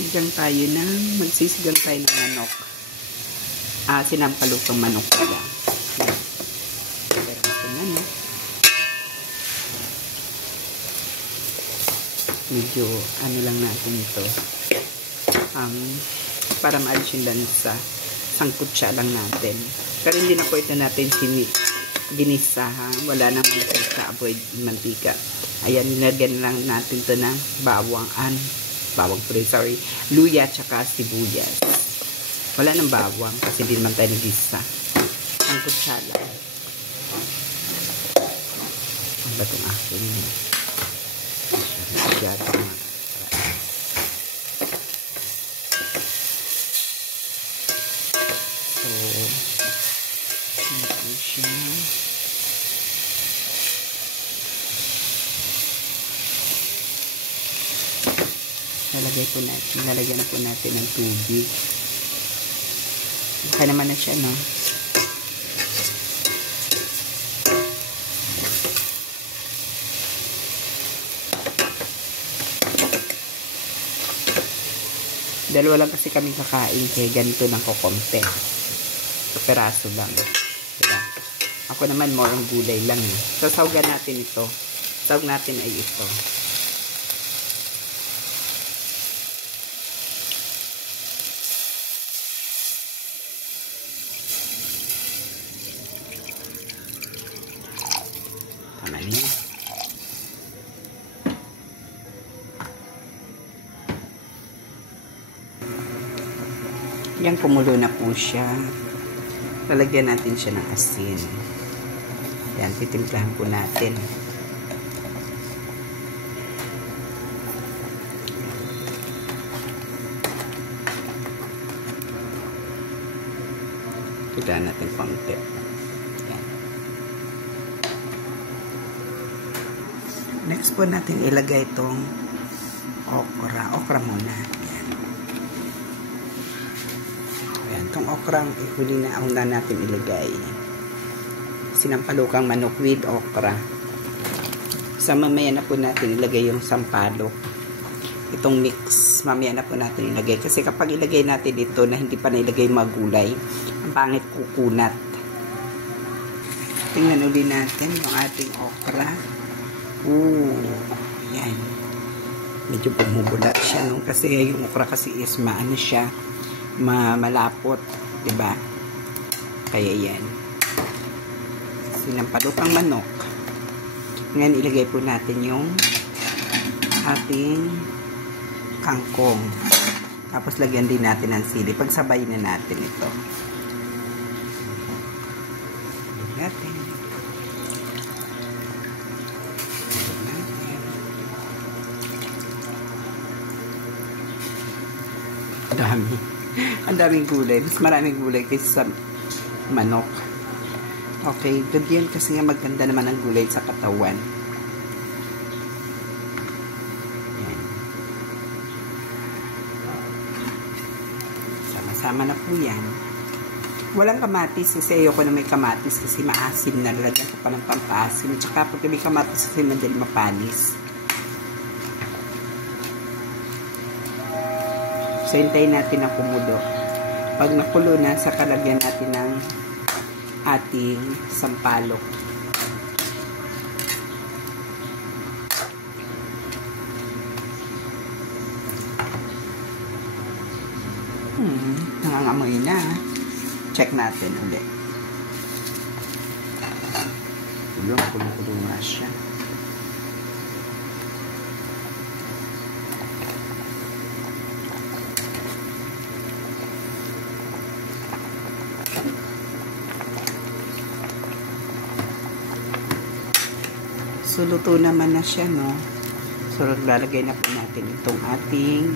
Magsisigang tayo ng manok. Sinampalukang manok pala. Medyo ano lang natin ito. Para maalis yung lansa. Sangkutsa lang natin. Pero hindi na po ito natin ginisa, ha? Wala nang mantika, avoid mantika. Ayan, nilagyan lang natin ito ng luya tsaka sibuyas. Wala nang bawang kasi hindi naman tayo nagisa. Sangkutsa lang. Ano ba itong akin? Masyado nga. So, ito siya. Lalagyan na po natin ng tubig. Okay naman na siya, no? Dalawa lang kasi kami kakain kaya ganito lang ko konti. Peraso lang. Diba? Ako naman more ang gulay lang. Sasawgan natin ito. Sawag natin ay ito. Tama niya. Yan, kumulo na po siya. Lalagyan natin siya ng asin. Yan, titimplahan po natin. Titimplahan natin konti. Yan. Next po natin ilagay itong okra. Okra muna. Itong okrang huli na ang natin ilagay. Sinampalukang manok with okra. Sa mamaya na po natin ilagay yung sampalok. Itong mix, mamaya na po natin ilagay. Kasi kapag ilagay natin ito na hindi pa nailagay magulay, ang pangit kukunat. Tingnan uli natin yung ating okra. Yan. Medyo bumubula siya, no? Kasi yung okra kasi is maano siya, malapot, diba? Kaya yan. Sinampalukang manok. Ngayon ilagay po natin yung ating kangkong. Tapos lagyan din natin ng sili. Pagsabay na natin ito. Natin. Dami. Ang daming gulay. Mas maraming gulay kaysa sa manok. Okay, good yan kasi nga maganda naman ang gulay sa katawan. Yan. Sama-sama na po yan. Walang kamatis kasi ayoko na may kamatis kasi maasim na. Lalagyan ko pa ng pampaasim. Tsaka pag may kamatis kasi madali mapanis. So, hintayin natin ang kumulo. Pag nakulo na, saka lagyan natin ng ating sampalok. Nangangamoy na. Check natin ulit. Kulo na siya. So, luto naman na siya, no? So, lalagay na po natin itong ating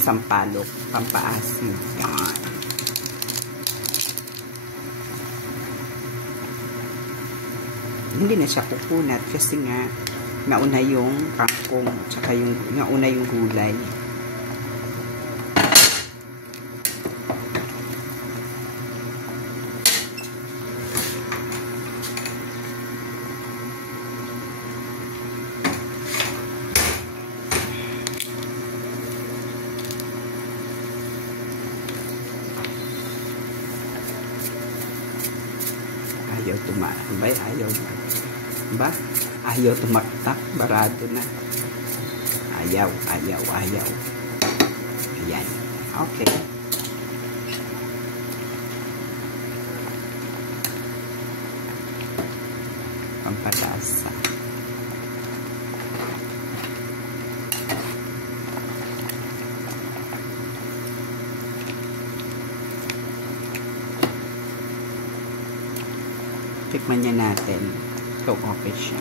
sampalok, pampaasim. Yan. Hindi na siya kukunat kasi nga nauna yung kangkong tsaka nauna yung gulay. Ayaw tumakbay, ayaw. Ba? Ayaw tumaktak, barado na. Ayaw. Ayan. Okay. Pampatasa. Tikman niya natin kung okay siya.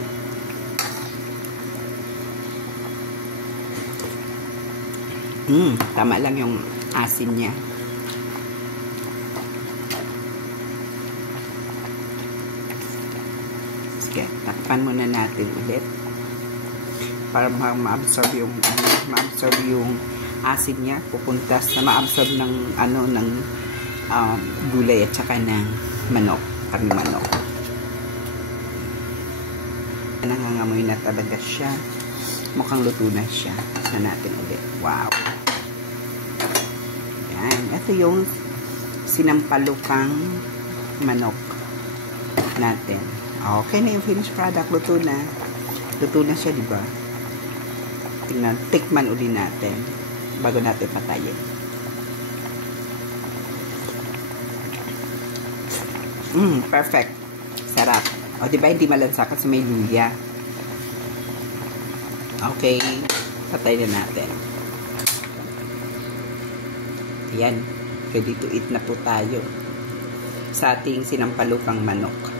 Tama lang yung asin niya. Sige, takpan muna natin ulit para ma-absorb yung asin niya, pupuntas na ma-absorb ng gulay at saka ng manok, karne manok. Nangangamoy na talaga siya. Mukhang luto na siya. Sa natin ulit. Wow. Yan. Ito yung sinampalukang manok natin. Okay na yung finished product. Luto na. Luto na siya, diba? Tingnan. Tikman uli natin bago natin patayin. Perfect. Sarap. O, diba hindi malansa kasi may luya. Okay. Patay na natin. Ayan. Ready to eat na po tayo sa ating sinampalukang manok.